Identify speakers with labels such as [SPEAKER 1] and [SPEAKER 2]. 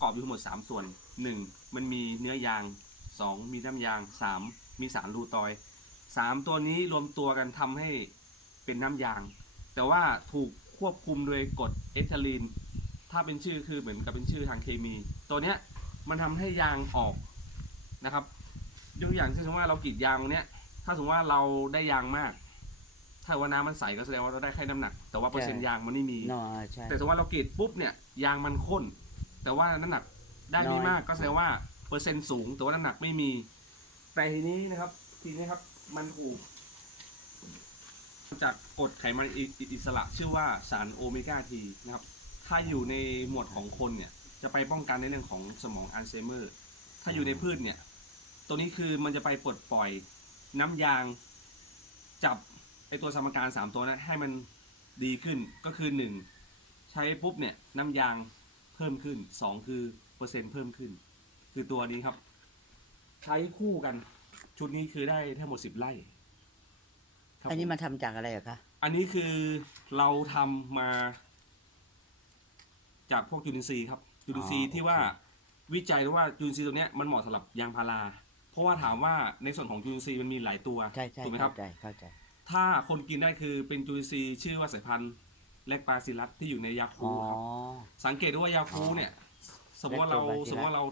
[SPEAKER 1] ประกอบอยู่ทั้งหมด 3 ส่วน 1. มันมีเนื้อยาง 2. มีน้ำยาง 3. มีสารรูตอย3ตัวนี้รวมตัวกันทำให้เป็นน้ำยาง แต่ว่าถูกควบคุมโดยกรดเอทิลีน ถ้าเป็นชื่อคือเหมือนกับเป็นชื่อทางเคมี ตัวเนี้ยมันทำให้ยางออกนะครับ ยกตัวอย่างเช่นสมมติว่าเรากรีดยางตรงเนี้ย ถ้าสมมติว่าเราได้ยางมาก ถ้าว่าน้ำมันใสก็แสดงว่าเราได้แค่น้ำหนัก แต่ว่าเปอร์เซ็นต์ยางมันไม่มี
[SPEAKER 2] นอใช่
[SPEAKER 1] แต่สมมติว่าเรากรีดปุ๊บเนี่ยยางมันข้น แต่ว่าน้ำหนักได้ไม่มากก็แสดงว่าเปอร์เซ็นต์สูง แต่ว่าน้ำหนักไม่มี แต่ทีนี้นะครับ ทีนี้ครับมันถูกจากกรดไขมันอิสระชื่อว่าสารโอเมก้าทีนะครับ ถ้าอยู่ในหมวดของคนเนี่ย จะไปป้องกันในเรื่องของสมองอัลไซเมอร์ ถ้าอยู่ในพืชเนี่ย ตัวนี้คือมันจะไปปลดปล่อยน้ำยางจับไอตัวสมการสามตัวนั้นให้มันดีขึ้นก็คือหนึ่งใช้ปุ๊บเนี่ยน้ำยาง พิ่มขึ้นสองคือเปอร์เซ็นต์เพิ่มขึ้น คือตัวนี้ครับ ใช้คู่กัน ชุดนี้คือได้ทั้งหมดสิบไร่ครับ
[SPEAKER 2] อันนี้
[SPEAKER 1] ผม
[SPEAKER 2] มาทำจากอะไรอะคะ
[SPEAKER 1] อันนี้คือเราทำมา จากพวกจุลินทรีย์ครับจุลินทรีย์ที่ว่าวิจัยว่าจุลินทรีย์ตัวเนี้ยมันเหมาะสำหรับยางพารา เพราะว่าถามว่าในส่วนของจุลินทรีย์มันมีหลายตัว
[SPEAKER 2] ใช่ใช่
[SPEAKER 1] ถูกไหมครั
[SPEAKER 2] เข้า
[SPEAKER 1] บ
[SPEAKER 2] ใจเข้าใจ
[SPEAKER 1] ถ้าคนกินได้คือเป็นจุลินทรีย์ชื่อว่าสายพันธุ์ แลคปาซิลัสที่อยู่ในยา
[SPEAKER 2] อ๋
[SPEAKER 1] คู
[SPEAKER 2] อ
[SPEAKER 1] ครับ สังเกตดูว่ายาคูเนี่ย สมมติว่าเรา
[SPEAKER 2] Lactobacillus
[SPEAKER 1] สมมติว่าเรา